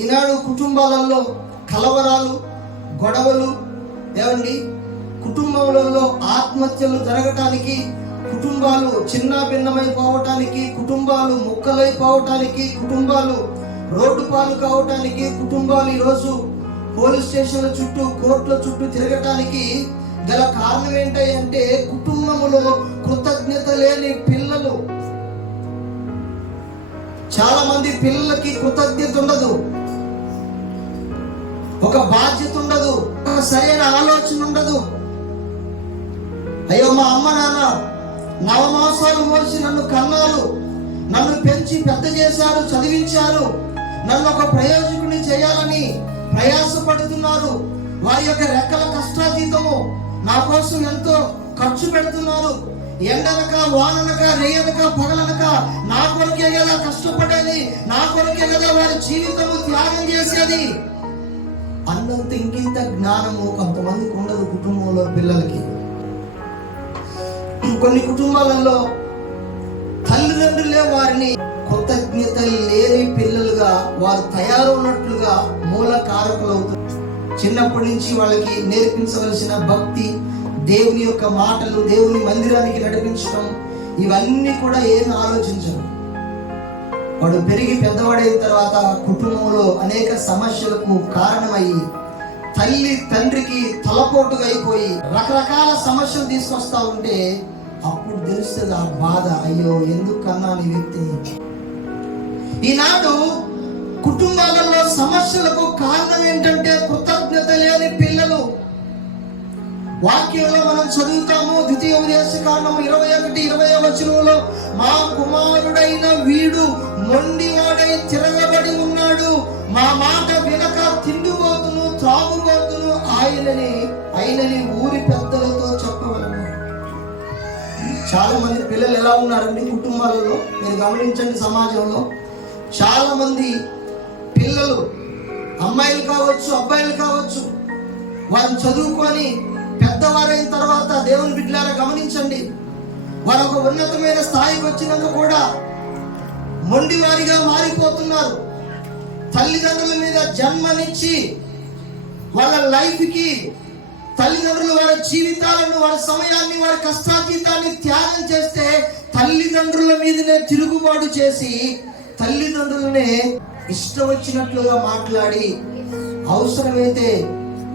ఈనాడు కుటుంబాలలో కలవరాలు, గొడవలు, ఏమండి, కుటుంబాలలో ఆత్మహత్యలు జరగటానికి, కుటుంబాలు చిన్న భిన్నమైపోవటానికి, కుటుంబాలు ముక్కలైపోవటానికి, కుటుంబాలు రోడ్డు పాలు కావటానికి, కుటుంబాలు ఈరోజు పోలీస్ స్టేషన్ల చుట్టూ, కోర్టుల చుట్టూ తిరగటానికి గల కారణం ఏంటంటే కుటుంబంలో కృతజ్ఞత లేని పిల్లలు. చాలా మంది పిల్లలకి కృతజ్ఞత ఉండదు, ఒక బాధ్యత ఉండదు, సరైన ఆలోచన ఉండదు. అయ్యో, మా అమ్మ నాన్న నవమాసాలు మోసి నన్ను కన్నారు, నన్ను పెంచి పెద్ద చేశారు, చదివించారు, నన్ను ఒక ప్రయోజకుడిని చేయాలని ప్రయాసపడుతున్నారు. వారి యొక్క రెక్కల కష్టాతీతము నా కోసం ఎంతో ఖర్చు పెడుతున్నారు. ఎండనక వాననక రేయనక పగలనక నా కొరకే కదా కష్టపడేది, నా కొరకే కదా వారి జీవితము త్యాగం చేసేది అన్నంత ఇంకింత జ్ఞానము కొంతమందికి ఉండదు కుటుంబంలో పిల్లలకి. కొన్ని కుటుంబాలలో తల్లిదండ్రులే వారిని కృతజ్ఞత లేని పిల్లలుగా వారు తయారవునట్లుగా మూల కారకులు అవుతారు. చిన్నప్పటి నుంచి వాళ్ళకి నేర్పించవలసిన భక్తి, దేవుని యొక్క మాటలు, దేవుని మందిరానికి నడిపించడం, ఇవన్నీ కూడా ఏమి ఆలోచించరు. వాడు పెరిగి పెద్దవాడైన తర్వాత కుటుంబంలో అనేక సమస్యలకు కారణమయ్యి తల్లి తండ్రికి తలపోటుగా అయిపోయి రకరకాల సమస్యలు తీసుకొస్తా ఉంటే అప్పుడు తెలుస్తుంది ఆ బాధ. అయ్యో, ఎందుకు కన్నాను ఈ వ్యక్తిని. ఈనాడు కుటుంబాలలో సమస్యలకు కారణం ఏంటంటే కృతజ్ఞత లేని పిల్లలు. వాక్యంలో మనం చదువుతాము, ద్వితీయోపదేశకాండము 21-20 వచనంలో, మా కుమారుడైన వీడు మొండివాడై తిరగబడి ఉన్నాడు, మా మాట వినక తిండిపోతును త్రాగుబోతును ఆయనని ఊరి పెద్దలతో చెప్పవలను. చాలా మంది పిల్లలు ఎలా ఉన్నారండి కుటుంబాలలో, మీరు గమనించండి. సమాజంలో చాలా మంది పిల్లలు, అమ్మాయిలు కావచ్చు, అబ్బాయిలు కావచ్చు, వారు చదువుకొని పెద్దవారైన తర్వాత దేవుని బిడ్డలారా గమనించండి, వారు ఒక ఉన్నతమైన స్థాయికి వచ్చినాక కూడా మొండివారిగా మారిపోతున్నారు. తల్లిదండ్రుల మీద జన్మనిచ్చి వాళ్ళ లైఫ్కి తల్లిదండ్రులు వారి జీవితాలను, వారి సమయాన్ని, వారి కష్టాతీతాన్ని త్యాగం చేస్తే తల్లిదండ్రుల మీదనే తిరుగుబాటు చేసి తల్లిదండ్రులనే ఇష్టం వచ్చినట్లుగా మాట్లాడి అవసరమైతే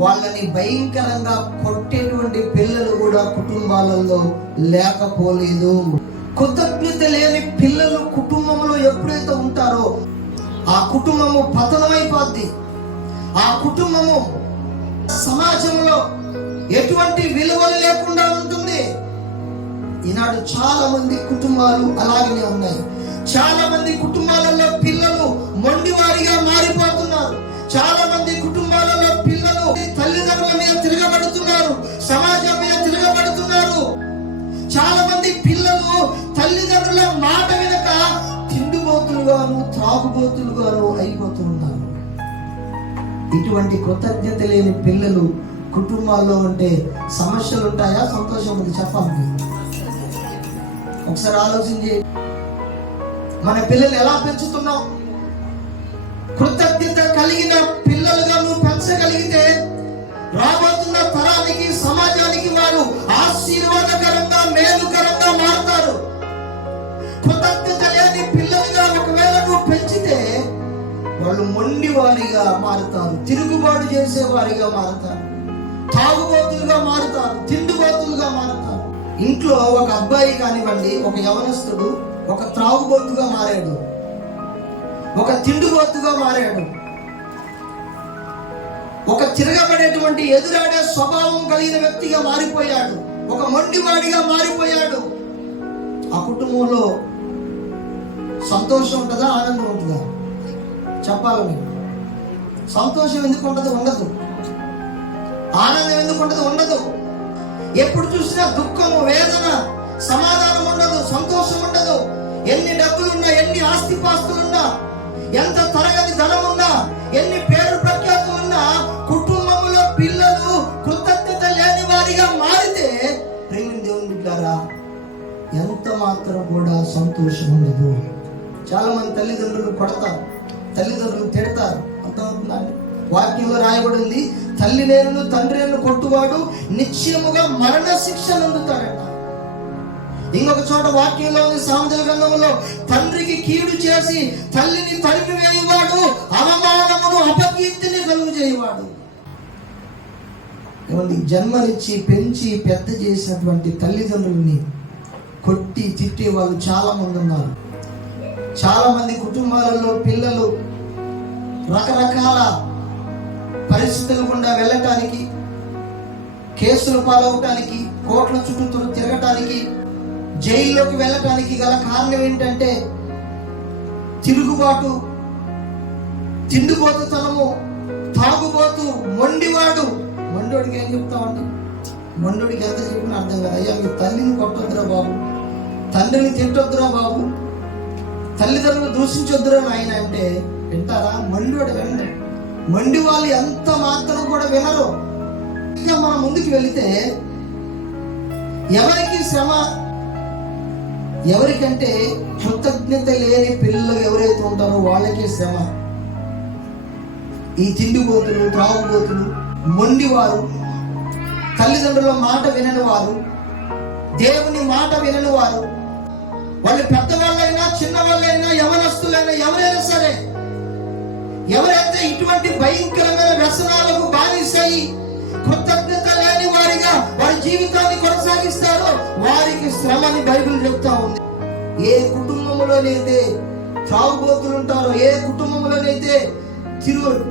వాళ్ళని భయంకరంగా కొట్టేటువంటి పిల్లలు కూడా కుటుంబాలలో లేకపోలేదు. కృతజ్ఞత లేని పిల్లలు కుటుంబంలో ఎప్పుడైతే ఉంటారో ఆ కుటుంబము పతనమైపోద్ది. ఆ కుటుంబము సమాజంలో ఎటువంటి విలువలు లేకుండా ఉంటుంది. ఈనాడు చాలా మంది కుటుంబాలు అలాగనే ఉన్నాయి. చాలా మంది కుటుంబాలలో పిల్లలు మొండివారిగా మారిపోతున్నారు. చాలా మంది కుటుంబాలలో పిల్లలు తల్లిదండ్రుల మీద తిరగబడుతున్నారు, సమాజం మీద తిరగబడుతున్నారు. చాలా మంది పిల్లలు తల్లిదండ్రుల మాట వెనక తిండిబోతులుగాను త్రాగుబోతులుగాను అయిపోతున్నారు. ఇటువంటి కృతజ్ఞత లేని పిల్లలు కుటుంబాల్లో ఉంటే సమస్యలు ఉంటాయా, సంతోషం ఉంది? చెప్పండి. ఒకసారి ఆలోచించి మన పిల్లలు ఎలా పెంచుతున్నాం? కృతజ్ఞత కలిగిన పిల్లలుగా నువ్వు పెంచగలిగితే రాబోతున్న తరానికి, సమాజానికి వారు ఆశీర్వాదకరంగా, మేలుకరంగా మారుతారు. కృతజ్ఞత లేని పిల్లలుగా ఒకవేళ నువ్వు పెంచితే వాళ్ళు మొండి వారిగా మారుతారు, తిరుగుబాటు చేసే వారిగా మారుతారు, తాగుబోతులుగా మారుతారు, తిండిబోతులుగా మారుతారు. ఇంట్లో ఒక అబ్బాయి కానివ్వండి, ఒక యవనస్తుడు ఒక త్రాగుబోతుగా మారాడు, ఒక తిండిబోతుగా మారాడు, ఒక తిరగబడేటువంటి ఎదురాడే స్వభావం కలిగిన వ్యక్తిగా మారిపోయాడు, ఒక మొండివాడిగా మారిపోయాడు. ఆ కుటుంబంలో సంతోషం ఉంటుందా, ఆనందం ఉంటుందా? చెప్పాలి మీరు. సంతోషం ఎందుకు ఉండదు? ఉండదు. ఆనందం ఎందుకు ఉండదు? ఉండదు. ఎప్పుడు చూసినా దుఃఖము, వేదన, సమాధానం ఉండదు, సంతోషం ఉండదు. ఎన్ని డబ్బులున్నా, ఎన్ని ఆస్తిపాస్తులున్నా, ఎంత తరగని ధనమున్నా, ఎన్ని పేరు ప్రఖ్యాతులున్నా, కుటుంబంలో పిల్లలు కృతజ్ఞత లేని వారిగా మారితే ప్రేమ దేవుని బిడ్డారా ఎంత మాత్రం కూడా సంతోషం ఉండదు. చాలా మంది తల్లిదండ్రులు కొడతారు, తల్లిదండ్రులు తిడతారు, వాక్యంలో రాయబడింది, తల్లి లేను తండ్రి లేను కొట్టువాడు నిశ్చయముగా మరణ శిక్ష నందుతాడట. ఇంకొక చోట వాక్యంలో ఉంది, సామెతల గ్రంథంలో, తండ్రికి కీడు చేసి తల్లిని తరిమి వేయవాడు అవమానమును అపకీర్తిని కలుగు చేయవాడు. జన్మనిచ్చి పెంచి పెద్ద చేసినటువంటి తల్లిదండ్రులని కొట్టి తిట్టే వాళ్ళు చాలా మంది ఉన్నారు. చాలా మంది కుటుంబాలలో పిల్లలు రకరకాల పరిస్థితుల గుండా వెళ్ళటానికి, కేసులు పాలవటానికి, కోట్ల చుట్టూ తిరగటానికి, జైల్లోకి వెళ్ళటానికి గల కారణం ఏంటంటే తిరుగుబాటు, తిండిపోతుతనము, తాగుబోతు, మొండివాడు. మొండోడికి ఏం చెప్తామండి? మొండోడికి ఎంత చెప్పినా అర్థం కదా. అయ్యా మీ తల్లిని కొట్టొద్దురా బాబు, తండ్రిని తిట్టొద్దురా బాబు, తల్లిదండ్రులు దూషించొద్దురా నాయన అంటే వింటారా? మొండోడు వినడు. మొండి వాళ్ళు ఎంత మాత్రం కూడా వినరు. ఇంకా మనం ముందుకు వెళితే ఎవరికి శ్రమ? ఎవరికంటే కృతజ్ఞత లేని పిల్లలు ఎవరైతే ఉంటారో వాళ్ళకి శ్రమ. ఈ తిండిపోతులు, త్రాగుబోతులు, మొండివారు, తల్లిదండ్రుల మాట వినని వారు, దేవుని మాట వినని వారు, వాళ్ళు పెద్దవాళ్ళైనా చిన్నవాళ్ళైనా యవనస్తులైనా ఎవరైనా సరే, ఎవరైతే ఇటువంటి భయంకరమైన వ్యసనాలకు బానిసై కృతజ్ఞత లేని వారిగా వారి జీవితాన్ని కొనసాగిస్తారో వారికి శ్రమని బైబిల్ చెప్తా ఉంది. ఏ కుటుంబంలోనైతే త్రాగుబోతులు ఉంటారో, ఏ కుటుంబంలోనైతే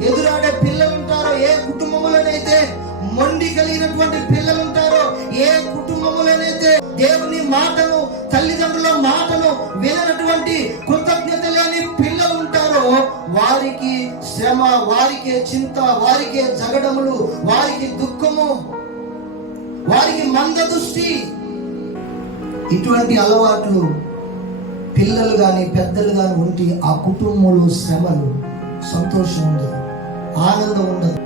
ఎదురాడే పిల్లలు ఉంటారో, ఏ కుటుంబంలోనైతే మొండి కలిగినటువంటి పిల్లలు ఉంటారో, ఏ కుటుంబంలోనైతే దేవుని మాటను, తల్లిదండ్రుల మాటను విననటువంటి కృతజ్ఞత లేని పిల్లలు ఉంటారో వారికి శ్రమ, వారికి చింత, వారికి జగడములు, వారికి దుఃఖము, వారికి మంద దృష్టి. ఇటువంటి అలవాట్లు పిల్లలు కానీ పెద్దలు కానీ ఉంటే ఆ కుటుంబంలో శ్రమలు, సంతోషం ఉండదు, ఆనందం ఉండదు,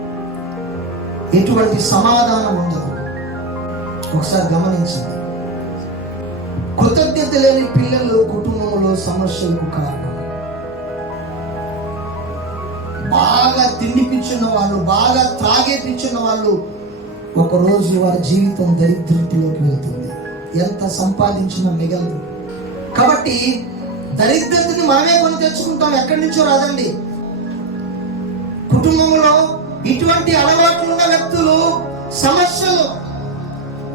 ఎటువంటి సమాధానం ఉండదు. ఒకసారి గమనించండి, కృతజ్ఞత లేని పిల్లలు కుటుంబంలో సమస్యలకు కారణం. బాగా తిండిపించున్న వాళ్ళు, బాగా త్రాగేపించున్న వాళ్ళు ఒకరోజు వారి జీవితం దరిద్రతలోకి వెళ్తుంది. ఎంత సంపాదించినా మిగలదు. కాబట్టి దరిద్రతని మనమే కొని తెచ్చుకుంటాం, ఎక్కడి నుంచో రాదండి. కుటుంబంలో ఇటువంటి అలవాట్లు ఉన్న వ్యక్తులు సమస్యలు,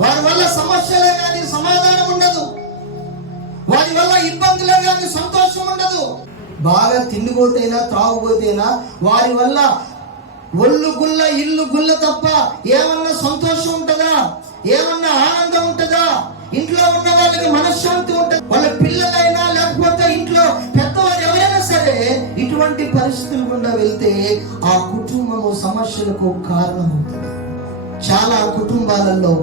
వారి వల్ల సమస్యలే కానీ సమాధానం ఉండదు, వారి వల్ల ఇబ్బందులే కానీ సంతోషం ఉండదు. బాగా తిండిపోతేనా త్రాగుపోతేనా వారి వల్ల ఒళ్ళు గుల్ల ఇల్లు గుల్ల తప్ప ఏమన్నా సంతోషం ఉంటుందా? ఏమన్నా ఆనందం ఉంటుందా? ఇంట్లో ఉన్న వాళ్ళకి మనశ్శాంతి ఉంటుంది. వాళ్ళ పిల్లలైనా లేకపోతే ఇంట్లో పెద్దవారు ఎవరైనా సరే ఇటువంటి పరిస్థితులు గుండా వెళ్తే ఆ కుటుంబము సమస్యలకు కారణం అవుతుంది. చాలా కుటుంబాలలో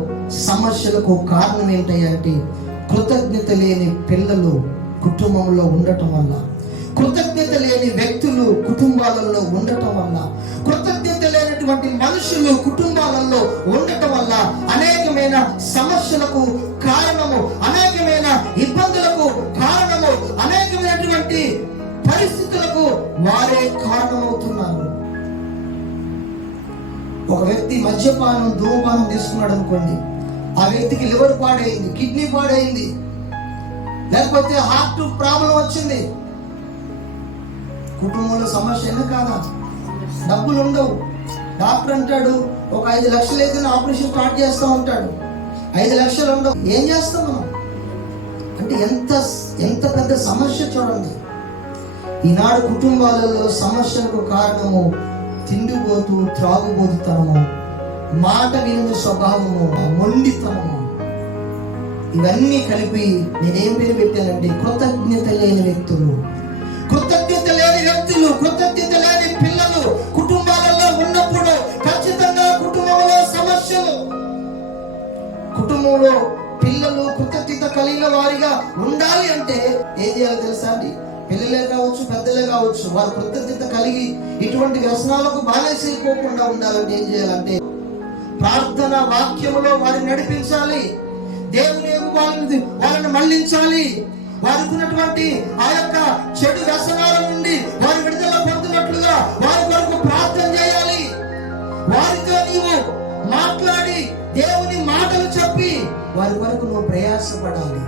సమస్యలకు కారణం ఏంటంటే కృతజ్ఞత లేని పిల్లలు కుటుంబంలో ఉండటం వల్ల, కృతజ్ఞత లేని వ్యక్తులు కుటుంబాలలో ఉండటం వల్ల, కృతజ్ఞత లేనటువంటి మనుషులు కుటుంబాలలో ఉండటం వల్ల అనేకమైన సమస్యలకు కారణము, అనేకమైన ఇబ్బందులకు కారణము, అనేకమైనటువంటి పరిస్థితులకు వారే కారణమవుతున్నారు. ఒక వ్యక్తి మద్యపానం, ధూమపానం తీసుకున్నాడు అనుకోండి, ఆ వ్యక్తికి లివర్ పాడైంది, కిడ్నీ పాడైంది, లేకపోతే హార్ట్ ప్రాబ్లం వచ్చింది. కుటుంబంలో సమస్య అయినా కాదా? డబ్బులు ఉండవు. డాక్టర్ అంటాడు ఒక 5 లక్షలు అయితే ఆపరేషన్ స్టార్ట్ చేస్తూ ఉంటాడు. 5 లక్షలు ఉండవు. ఏం చేస్తాం మనం? అంటే ఎంత పెద్ద సమస్య చూడండి. ఈనాడు కుటుంబాలలో సమస్యలకు కారణము తిండిపోతూ, త్రాగుబోతుతనము, మాట వినని స్వభావము, మొండితనము. ఇవన్నీ కలిపి నేనేం పేరు పెట్టానంటే కృతజ్ఞత లేని వ్యక్తులు. కృతజ్ఞత లేని వ్యక్తులు, కృతజ్ఞత లేని పిల్లలు కుటుంబాలలో ఉన్నప్పుడు ఖచ్చితంగా కుటుంబంలో సమస్యలు. కుటుంబంలో పిల్లలు కృతజ్ఞత కలిగిన వారిగా ఉండాలి అంటే ఏం చేయాలో తెలుసా అండి? పిల్లలే కావచ్చు, పెద్దలే కావచ్చు, వారు కృతజ్ఞత కలిగి ఇటువంటి వ్యసనాలకు బానిసైపోకుండా ఉండాలంటే ఏం చేయాలంటే ప్రార్థన వాక్యములో వారిని నడిపించాలి. దేవుని వాళ్ళని మళ్లించాలి. వారికి ఉన్నటువంటి ఆ యొక్క చెడు వ్యసనాల నుండి వారు విడుదల పొందుతున్నట్లుగా వారి కొరకు ప్రార్థన చేయాలి. వారి కొరకు నువ్వు ప్రయాసపడాలి.